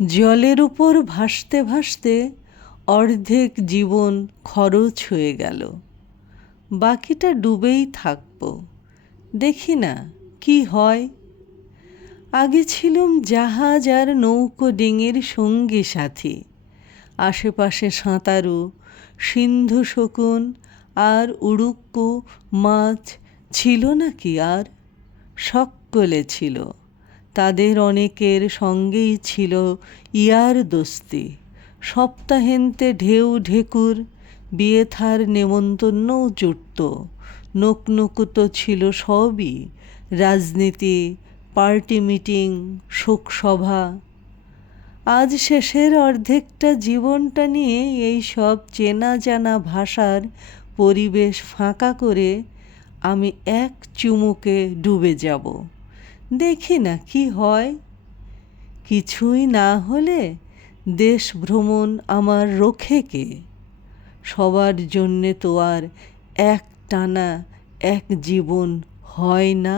জলের উপর ভাসতে ভাসতে অর্ধেক জীবন খরচ হয়ে গেল, বাকিটা ডুবেই থাকব, দেখি না কি হয়। আগে ছিলুম জাহাজ আর নৌকো ডিঙির সঙ্গী সাথী, আশেপাশে সাঁতারু, সিন্ধু শকুন আর উড়ুক্কু মাছ ছিল নাকি আর? সকলে ছিল, তাদের অনেকের সঙ্গেই ছিল ইয়ার দোস্তি। সপ্তাহান্তে ঢেউ ঢেকুর, বিয়ে থার নেমন্তন্নও জুটত। নকুনকুত ছিল সবই, রাজনীতি, পার্টি মিটিং, শোকসভা। আজ শেষের অর্ধেকটা জীবনটা নিয়ে এই সব চেনা জানা ভাষার পরিবেশ ফাঁকা করে আমি এক চুমুকে ডুবে যাব, দেখি না কি হয়। কিছুই না হলে দেশ ভ্রমণ আমার রোখে কে? সবার জন্যে তো আর এক টানা এক জীবন হয় না।